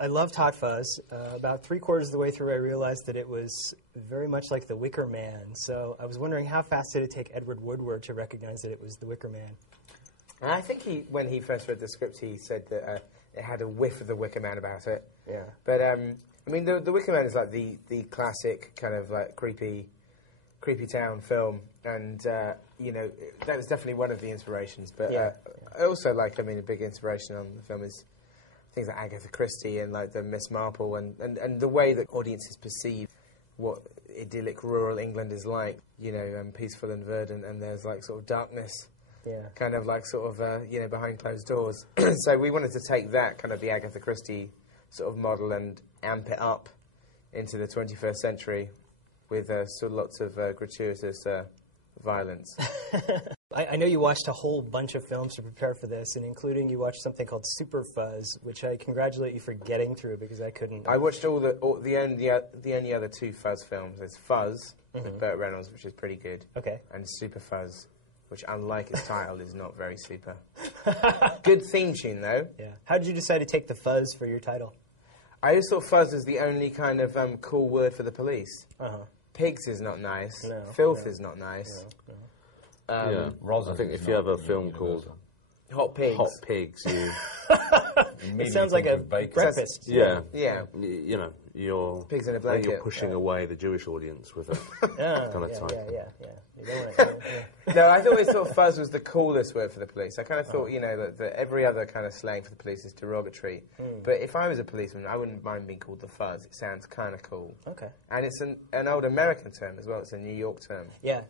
I loved Hot Fuzz. About 3/4 of the way through, I realized that it was very much like the Wicker Man. So I was wondering, how fast did it take Edward Woodward to recognize that it was the Wicker Man? And I think when he first read the script, he said that it had a whiff of the Wicker Man about it. Yeah. But I mean, the Wicker Man is like the classic kind of like creepy town film, and you know, that was definitely one of the inspirations. But I also like, I mean, a big inspiration on the film is things like Agatha Christie and like the Miss Marple, and the way that audiences perceive what idyllic rural England is like, you know, peaceful and verdant, and there's like sort of darkness, kind of like sort of you know, behind closed doors. So we wanted to take that kind of the Agatha Christie sort of model and amp it up into the 21st century with sort of lots of gratuitous violence. I know you watched a whole bunch of films to prepare for this, and including you watched something called Super Fuzz, which I congratulate you for getting through because I couldn't. I watched the only other two Fuzz films. There's Fuzz with Burt Reynolds, which is pretty good. Okay. And Super Fuzz, which, unlike its title, is not very super. Good theme tune, though. Yeah. How did you decide to take the Fuzz for your title? I just thought Fuzz was the only kind of cool word for the police. Uh-huh. Pigs is not nice. No, Filth is not nice. No. Yeah, I think if you have a film called Hot Pigs, it sounds like a breakfast. Yeah. You know, you're pigs in a blanket. You're pushing away the Jewish audience with a kind of title. You don't want to, No, I always thought Fuzz was the coolest word for the police. I kind of thought, you know, that every other kind of slang for the police is derogatory. But if I was a policeman, I wouldn't mind being called the Fuzz. It sounds kind of cool. Okay. And it's an old American term as well. It's a New York term. Yeah,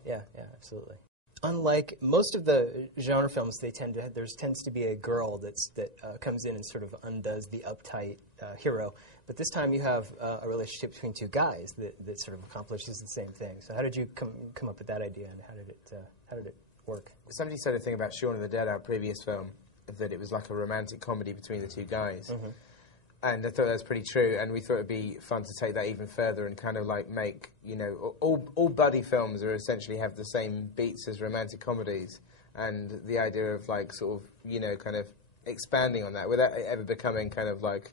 absolutely. Unlike most of the genre films, there tends to be a girl that comes in and sort of undoes the uptight hero. But this time you have a relationship between two guys that sort of accomplishes the same thing. So how did you come up with that idea, and how did it work? Somebody said a thing about Shaun of the Dead, our previous film, that it was like a romantic comedy between the two guys. And I thought that was pretty true, and we thought it'd be fun to take that even further and kind of like make, you know, all buddy films are essentially have the same beats as romantic comedies, and the idea of like sort of, you know, kind of expanding on that without it ever becoming kind of like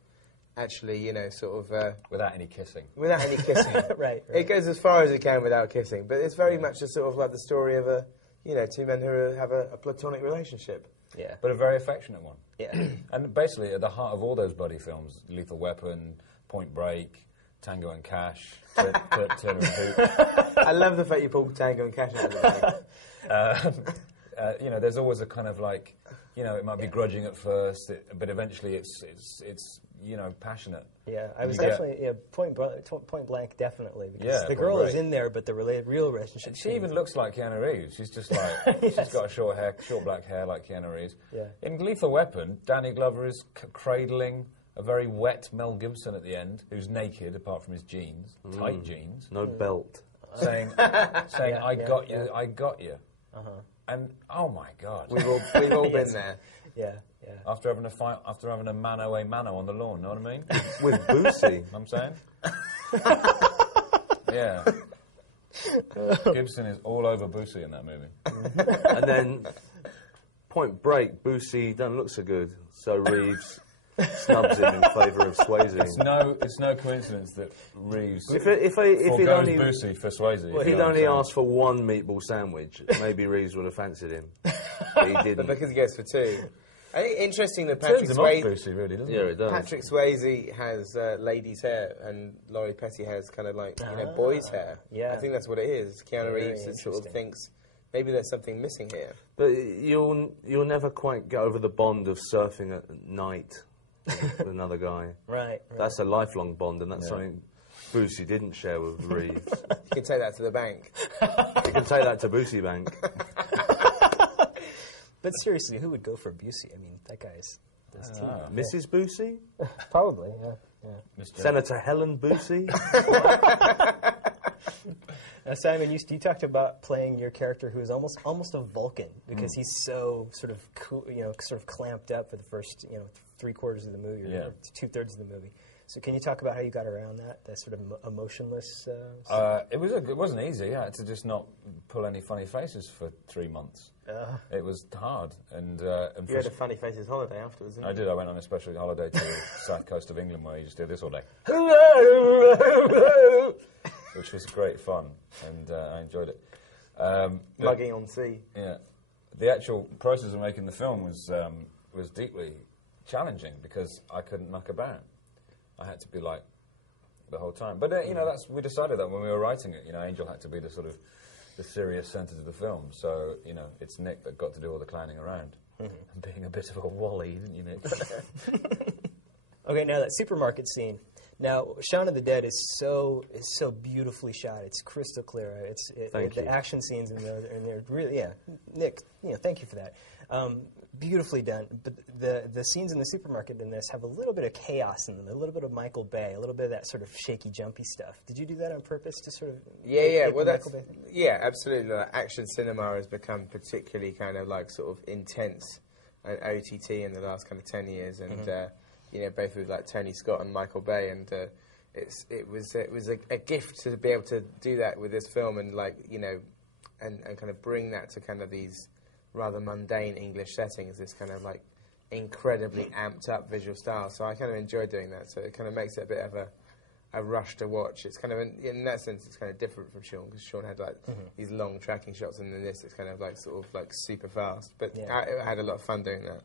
actually, you know, sort of without any kissing. Without any kissing, right. It goes as far as it can without kissing, but it's very much a sort of like the story of two men who have a platonic relationship. Yeah. But a very affectionate one. Yeah. And basically, at the heart of all those buddy films, Lethal Weapon, Point Break, Tango and Cash, Turner and Hooch. I love the fact you pulled Tango and Cash out of the bag. You know, there's always a kind of like, you know, it might be grudging at first, but eventually it's you know, passionate. Yeah, I was definitely Point Blank, definitely, because the Point girl Break is in there, but the real relationship. She even looks like Keanu Reeves. She's just like she's got a short black hair like Keanu Reeves. Yeah. In Lethal Weapon, Danny Glover is cradling a very wet Mel Gibson at the end, who's naked apart from his jeans, tight jeans, no belt, saying I got you. And oh my God, we've all been there. Yeah. After having a fight, after having a mano a mano on the lawn, know what I mean? With Boosie. I'm saying. Yeah. Gibson is all over Boosie in that movie. And then Point Break, Boosie doesn't look so good, so Reeves snubs him in favour of Swayze. It's no coincidence that Reeves if he'd only Boosie for Swayze. Well, he'd only asked for one meatball sandwich, maybe Reeves would have fancied him. But he didn't. But because he goes for two. I think interesting that Patrick Swayze... Boosie, really, doesn't it? it does. Patrick Swayze has ladies' hair, and Laurie Petty has kind of like, you know, boys' hair. Yeah. I think that's what it is. Keanu Reeves sort of thinks maybe there's something missing here. But you'll never quite get over the bond of surfing at night with another guy. Right. That's a lifelong bond, and that's something Boosie didn't share with Reeves. You can take that to the bank. You can take that to Boosie Bank. But seriously, who would go for Busey? I mean, that guy's... Mrs. Boosie? Probably, yeah. Senator Helen Boosie? Simon, you talked about playing your character who is almost a Vulcan because he's so sort of cool, sort of clamped up for the first 3/4 of the movie or 2/3 of the movie. So can you talk about how you got around that sort of emotionless? It wasn't easy. I had to just not pull any funny faces for 3 months. It was hard, and you had a funny faces holiday afterwards, didn't you? I did. I went on a special holiday to the south coast of England where you just do this all day, which was great fun, and I enjoyed it. Mugging on sea. Yeah, the actual process of making the film was deeply challenging because I couldn't muck about. I had to be like the whole time. But we decided that when we were writing it. Angel had to be the sort of the serious centre of the film. So it's Nick that got to do all the clowning around and being a bit of a wally, didn't you, Nick? Okay, now that supermarket scene. Now, Shaun of the Dead is so beautifully shot. It's crystal clear. The action scenes and they're really Nick, thank you for that. Beautifully done. But the scenes in the supermarket in this have a little bit of chaos in them, a little bit of Michael Bay, a little bit of that sort of shaky, jumpy stuff. Did you do that on purpose to sort of? Yeah, absolutely. Like, action cinema has become particularly kind of like sort of intense at OTT in the last kind of 10 years, and both with like Tony Scott and Michael Bay, and it was a gift to be able to do that with this film, and and kind of bring that to kind of these rather mundane English settings, this kind of like incredibly amped up visual style. So I kind of enjoy doing that. So it kind of makes it a bit of a rush to watch. It's kind of in that sense, it's kind of different from Shaun, because Shaun had like these long tracking shots, and then this it's kind of like sort of like super fast. But I had a lot of fun doing that.